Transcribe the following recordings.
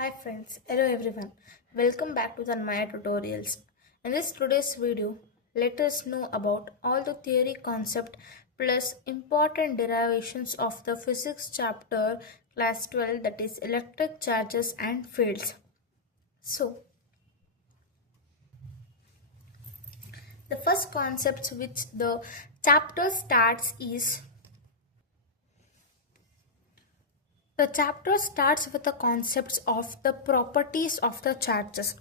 Hi friends, hello everyone. Welcome back to the Maya tutorials. In this today's video, let us know about all the theory concept plus important derivations of the physics chapter class 12, that is electric charges and fields. So, the first concept which the chapter starts is the chapter starts with the concepts of the properties of the charges.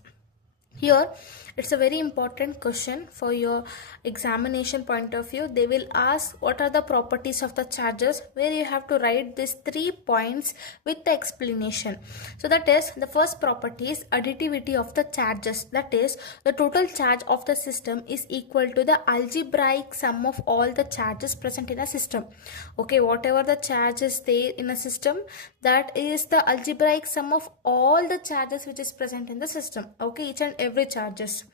Here, it's a very important question for your examination point of view. They will ask what are the properties of the charges, where you have to write these 3 points with the explanation. So that is, the first property is additivity of the charges. That is, the total charge of the system is equal to the algebraic sum of all the charges present in a system. Okay, whatever the charge is there in a system, that is the algebraic sum of all the charges which is present in the system. Okay, each and every charges.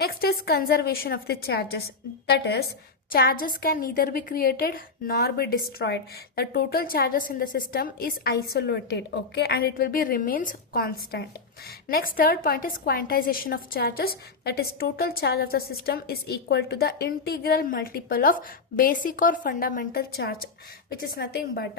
Next is conservation of the charges. That is, charges can neither be created nor be destroyed. The total charges in the system is isolated, okay, and it will be remains constant. Next, third point is quantization of charges. That is, total charge of the system is equal to the integral multiple of basic or fundamental charge, which is nothing but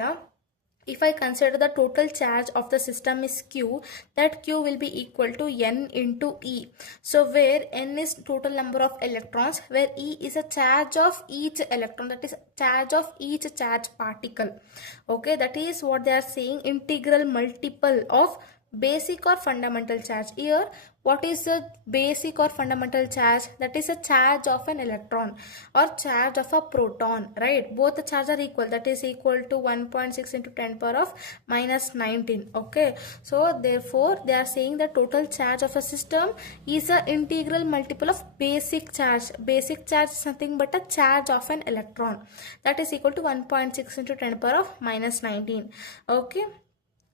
if I consider the total charge of the system is Q, that Q will be equal to N into E. So where N is total number of electrons, where E is a charge of each electron, that is charge of each charge particle. Okay, that is what they are saying, integral multiple of basic or fundamental charge. Here, what is the basic or fundamental charge? That is a charge of an electron or charge of a proton, right? Both the charge are equal, that is equal to 1.6 into 10 power of minus 19. Okay, so therefore they are saying the total charge of a system is a integral multiple of basic charge. Basic charge is nothing but a charge of an electron, that is equal to 1.6 into 10 power of minus 19. Okay,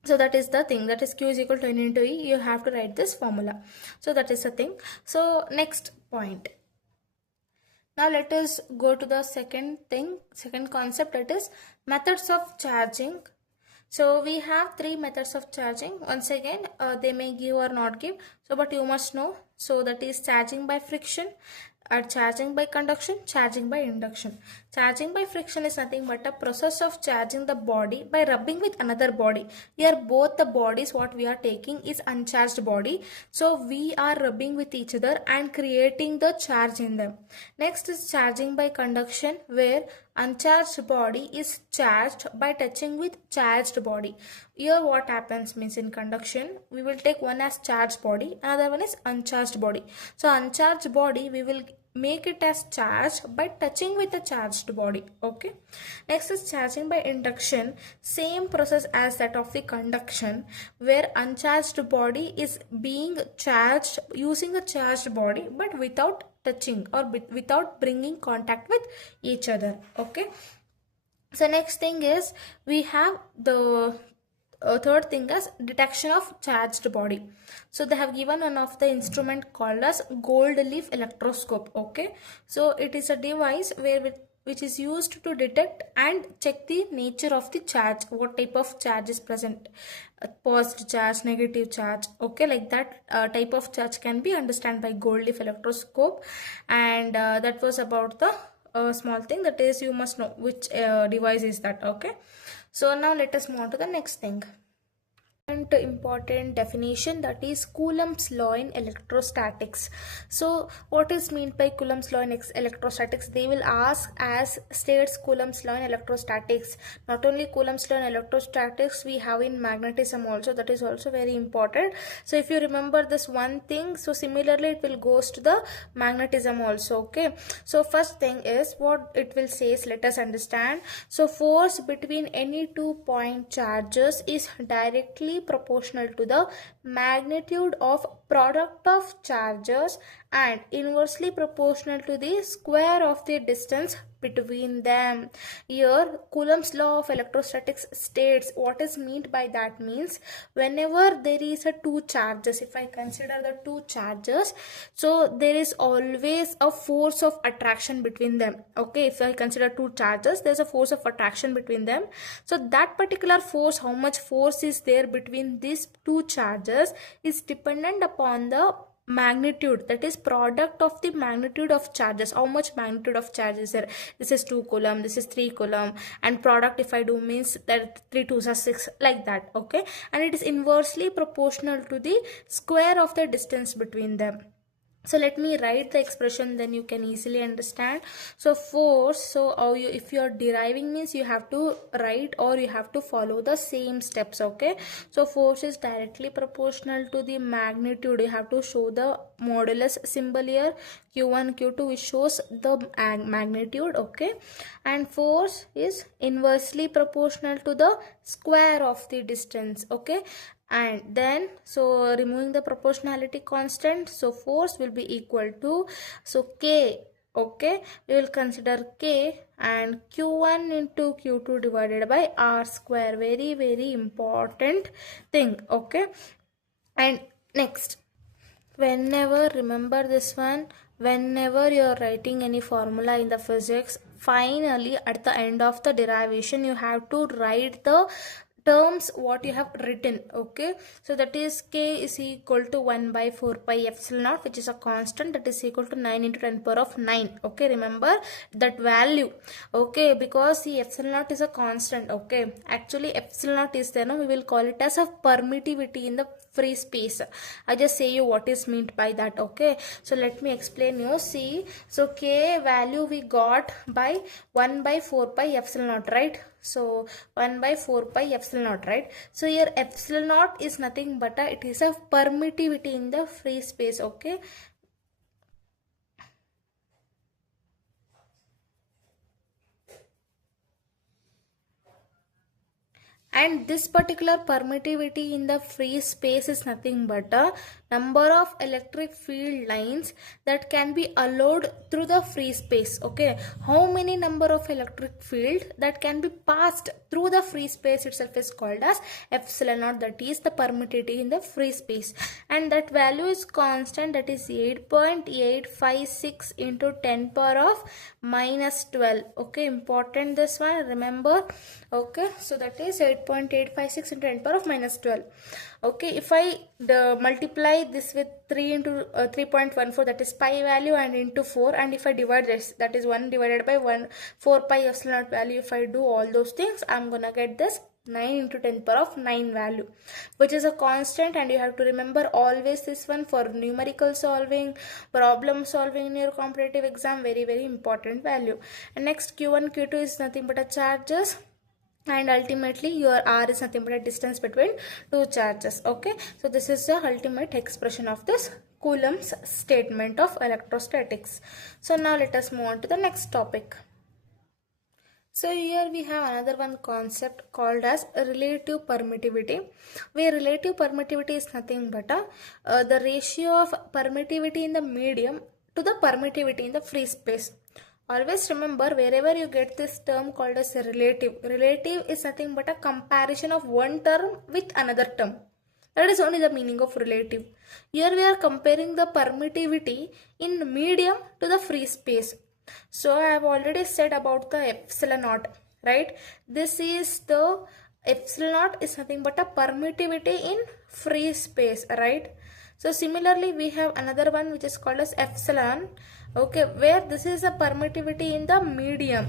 so that is the thing, that is Q is equal to N into E. You have to write this formula. So that is the thing. So next point. Now let us go to the second concept, that is methods of charging. So we have 3 methods of charging. Once again, they may give or not give. So but you must know. So that is charging by friction, charging by conduction, charging by induction. Charging by friction is nothing but a process of charging the body by rubbing with another body. Here both the bodies what we are taking is uncharged body. So we are rubbing with each other and creating the charge in them. Next is charging by conduction, where uncharged body is charged by touching with charged body. Here what happens means, in conduction we will take one as charged body, another one is uncharged body. So uncharged body we will make it as charged by touching with the charged body. Okay, next is charging by induction. Same process as that of the conduction, where uncharged body is being charged using the charged body but without touching or without bringing contact with each other. Okay, so next thing is we have the third thing as detection of charged body. So they have given one of the instrument called as gold leaf electroscope. Okay, so it is a device which is used to detect and check the nature of the charge, what type of charge is present, positive charge, negative charge. Okay, like that type of charge can be understood by gold leaf electroscope. And that was about the small thing, that is you must know which device is that. Okay, so now let us move on to the next thing. Important definition, that is Coulomb's law in electrostatics. So what is meant by Coulomb's law in electrostatics? They will ask as states Coulomb's law in electrostatics. Not only Coulomb's law in electrostatics, we have in magnetism also, that is also very important. So if you remember this one thing, so similarly it will goes to the magnetism also. Okay, so first thing is what it will say is, let us understand. So force between any 2 point charges is directly proportional to the magnitude of product of charges and inversely proportional to the square of the distance between them. Here Coulomb's law of electrostatics states what is meant by that means whenever there is a two charges, if I consider the two charges, so there is always a force of attraction between them. Okay, if I consider two charges, there's a force of attraction between them. So that particular force, how much force is there between these two charges, is dependent upon the magnitude, that is product of the magnitude of charges. How much magnitude of charge is there? This is 2 coulomb, this is 3 coulomb, and product if I do means that 3 2s are 6, like that. Okay, and it is inversely proportional to the square of the distance between them. So let me write the expression, then you can easily understand. So force, so if you are deriving means you have to write or you have to follow the same steps. Okay, so force is directly proportional to the magnitude. You have to show the modulus symbol here, q1 q2, which shows the magnitude. Okay, and force is inversely proportional to the square of the distance. Okay, and then so removing the proportionality constant, so force will be equal to, so k. Okay, we will consider k and q1 into q2 divided by r square. Very very important thing. Okay, and next, whenever, remember this one, whenever you are writing any formula in the physics, finally at the end of the derivation you have to write the terms what you have written. Okay, so that is k is equal to 1 by 4 pi epsilon naught, which is a constant, that is equal to 9 into 10 power of 9. Okay, remember that value. Okay, because the epsilon naught is a constant. Okay, actually epsilon naught is there, no, we will call it as a permittivity in the free space. I just say you what is meant by that. Okay, so let me explain you. See, so k value we got by 1 by 4 pi epsilon naught, right? So 1 by 4 pi epsilon naught, right? So here epsilon naught is nothing but it is a permittivity in the free space. Okay, and this particular permittivity in the free space is nothing but a number of electric field lines that can be allowed through the free space. Okay, how many number of electric field that can be passed through the free space itself is called as epsilon naught, that is the permittivity in the free space, and that value is constant, that is 8.856 into 10 power of minus 12. Okay, important this one, remember. Okay, so that is 8.856 into 10 power of minus 12. Okay, if I multiply this with 3 into 3.14, that is pi value, and into 4, and if I divide this, that is 1 divided by 1 4 pi epsilon naught value, if I do all those things, I'm gonna get this 9 into 10 power of 9 value, which is a constant. And you have to remember always this one for numerical solving, problem solving in your competitive exam. Very very important value. And next, q1 q2 is nothing but a charges, and ultimately your r is nothing but a distance between two charges. Okay, so this is the ultimate expression of this Coulomb's statement of electrostatics. So now let us move on to the next topic. So here we have another one concept called as relative permittivity, where relative permittivity is nothing but the ratio of permittivity in the medium to the permittivity in the free space. Always remember, wherever you get this term called as relative, relative is nothing but a comparison of one term with another term. That is only the meaning of relative. Here we are comparing the permittivity in medium to the free space. So I have already said about the epsilon naught, right? This is the epsilon naught is nothing but a permittivity in free space, right? So similarly we have another one which is called as epsilon. Okay, where this is a permittivity in the medium,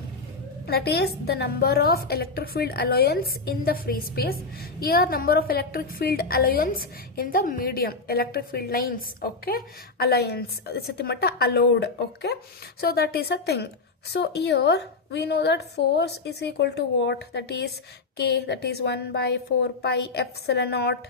that is the number of electric field allowance in the free space. Here number of electric field allowance in the medium, electric field lines. Okay, allowance, it's a thing allowed. Okay, so that is a thing. So here we know that force is equal to what? That is k, that is 1 by 4 pi epsilon naught,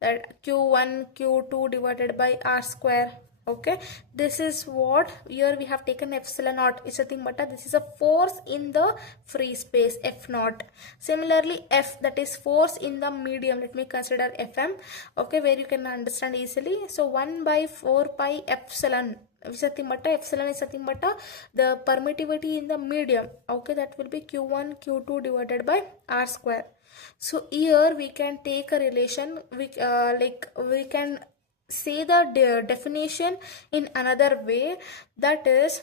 that q1 q2 divided by r square. Okay, this is what here we have taken epsilon naught. It's a thing but this is a force in the free space, f naught. Similarly f, that is force in the medium, let me consider fm. Okay, where you can understand easily. So 1 by 4 pi epsilon, which is nothing but epsilon is nothing but the permittivity in the medium. Okay, that will be q1 q2 divided by r square. So here we can take a relation, we can say the definition in another way, that is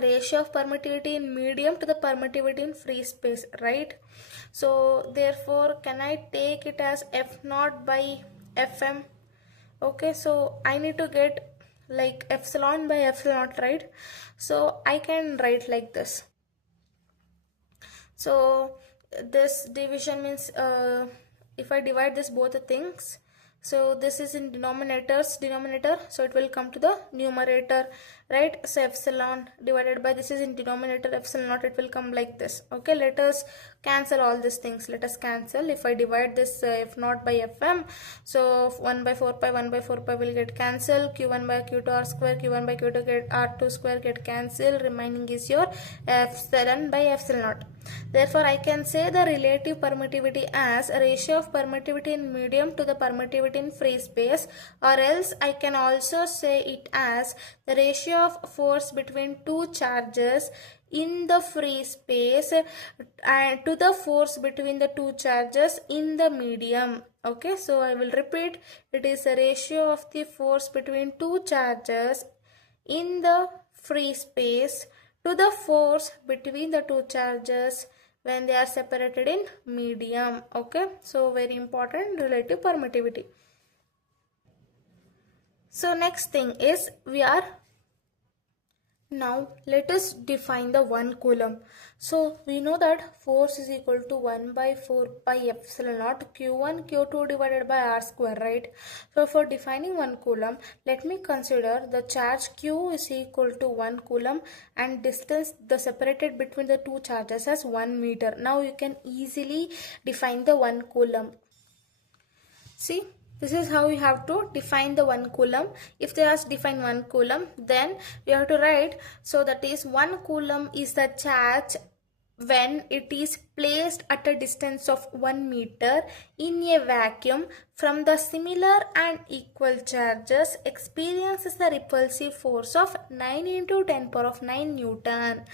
ratio of permittivity in medium to the permittivity in free space, right? So therefore can I take it as f naught by fm? Okay, so I need to get like epsilon by epsilon naught, right? So I can write like this. So this division means if I divide this both the things, so this is in denominator, so it will come to the numerator, right? So epsilon divided by this is in denominator epsilon naught, it will come like this. Okay, let us cancel all these things. Let us cancel. If I divide this f naught by fm, so 1 by 4 pi 1 by 4 pi will get cancelled, q1 by q2 r square, q1 by q2 get r2 square get cancelled, remaining is your epsilon by epsilon naught. Therefore, I can say the relative permittivity as a ratio of permittivity in medium to the permittivity in free space, or else I can also say it as the ratio of force between two charges in the free space and to the force between the two charges in the medium. Okay, so I will repeat, it is a ratio of the force between two charges in the free space to the force between the two charges when they are separated in medium. Okay, so very important, relative permittivity. So next thing is now let us define the 1 coulomb. So we know that force is equal to 1 by 4 pi epsilon naught q1 q2 divided by r square, right? So for defining 1 coulomb, let me consider the charge q is equal to 1 coulomb and distance the separated between the two charges as 1 meter. Now you can easily define the 1 coulomb. See, this is how you have to define the 1 coulomb. If they ask define 1 coulomb, then you have to write, so that is 1 coulomb is the charge when it is placed at a distance of 1 meter in a vacuum from the similar and equal charges experiences the repulsive force of 9 into 10 power of 9 Newton,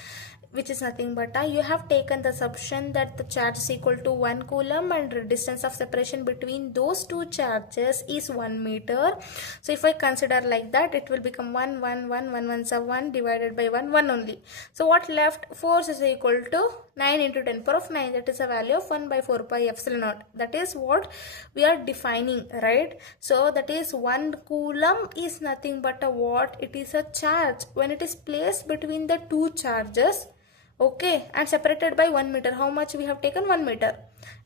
which is nothing but you have taken the assumption that the charge is equal to 1 coulomb and the distance of separation between those two charges is 1 meter. So if I consider like that, it will become 1 1 1 1 1 so 1 divided by 1 1 only. So what left? Force is equal to 9 into 10 power of 9, that is a value of 1 by 4 pi epsilon naught. That is what we are defining, right? So that is 1 coulomb is nothing but a what? It is a charge when it is placed between the two charges, okay, and separated by 1 meter. How much we have taken? 1 meter.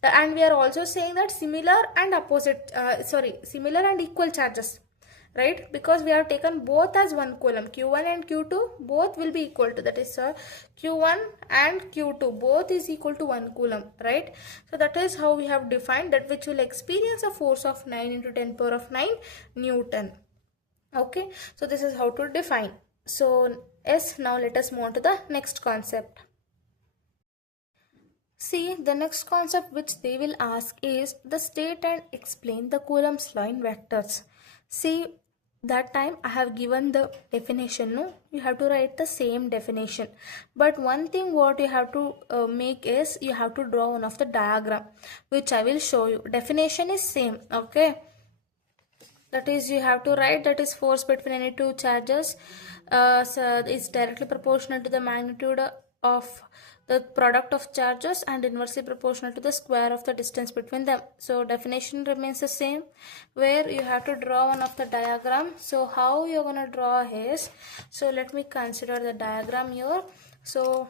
And we are also saying that similar and similar and equal charges, right? Because we have taken both as 1 coulomb, q1 and q2 both will be equal to, that is q1 and q2 both is equal to 1 coulomb, right? So that is how we have defined that, which will experience a force of 9 into 10 power of 9 Newton. Okay, so this is how to define. So yes, now let us move on to the next concept. See, the next concept which they will ask is the state and explain the Coulomb's law in vectors. See, that time I have given the definition, no? You have to write the same definition. But one thing what you have to make is you have to draw one of the diagram, which I will show you. Definition is same, okay? That is, you have to write that is force between any two charges so is directly proportional to the magnitude of the product of charges and inversely proportional to the square of the distance between them. So definition remains the same, where you have to draw one of the diagram. So how you're gonna draw is, so let me consider the diagram here. So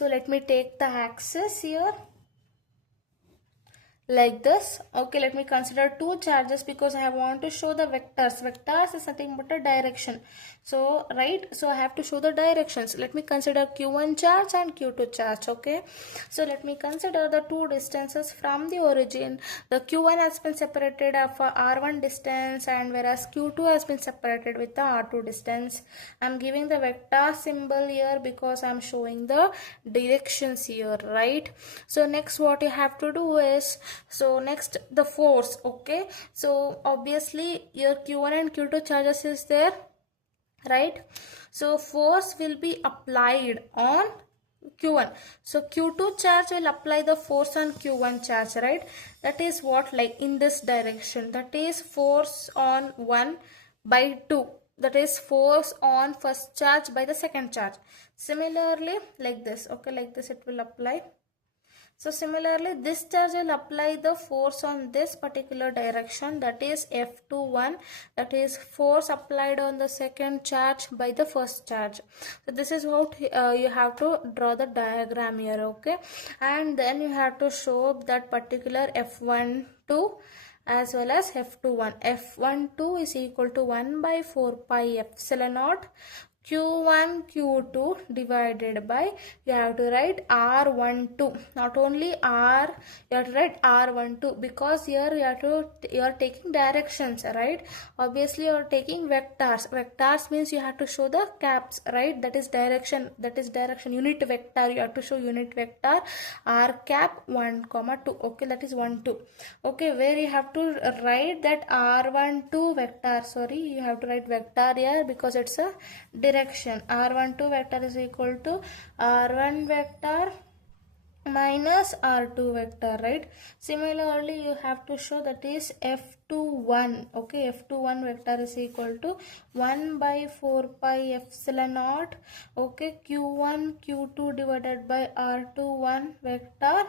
let me take the axis here like this. Okay, let me consider two charges because I want to show the vectors. Vectors is nothing but a direction. So right, so I have to show the directions. Let me consider q1 charge and q2 charge. Okay, so let me consider the two distances from the origin. The q1 has been separated for r1 distance, and whereas q2 has been separated with the r2 distance. I'm giving the vector symbol here because I'm showing the directions here, right? So next what you have to do is, So next, the force. Okay, so obviously your q1 and q2 charges is there, right? So force will be applied on q1. So q2 charge will apply the force on q1 charge, right? That is what, like in this direction, that is force on 1 by 2, that is force on first charge by the second charge. Similarly, like this, okay, like this it will apply. So similarly, this charge will apply the force on this particular direction, that is F21, that is force applied on the second charge by the first charge. So this is what you have to draw the diagram here, okay? And then you have to show that particular F12 as well as F21. F12 is equal to 1 by 4 pi epsilon naught q1 q2 divided by, you have to write r12, not only r, you have to write r12, because here you are taking directions, right? Obviously you are taking vectors means you have to show the caps, right? That is direction, unit vector, you have to show unit vector r cap 1 comma 2, okay, that is 1 2. Okay, where you have to write that r12 vector, sorry, you have to write vector here because it's a direction. r12 vector is equal to r1 vector minus r2 vector, right? Similarly, you have to show that is f21, okay, f21 vector is equal to 1 by 4 pi epsilon naught, okay, q1 q2 divided by r21 vector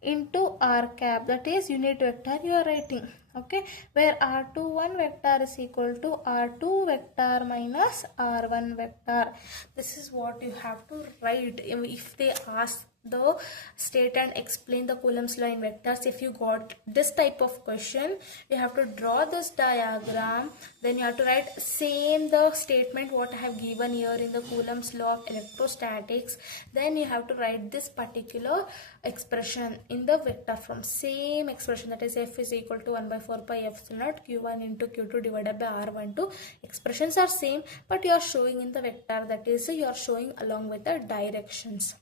into r cap, that is unit vector you are writing, okay, where r21 vector is equal to r2 vector minus r1 vector. This is what you have to write if they ask the state and explain the Coulomb's law in vectors. If you got this type of question, you have to draw this diagram, then you have to write same the statement what I have given here in the Coulomb's law of electrostatics, then you have to write this particular expression in the vector form, same expression, that is f is equal to 1 by 4 pi epsilon naught q1 into q2 divided by r12. Expressions are same, but you are showing in the vector, that is you are showing along with the directions.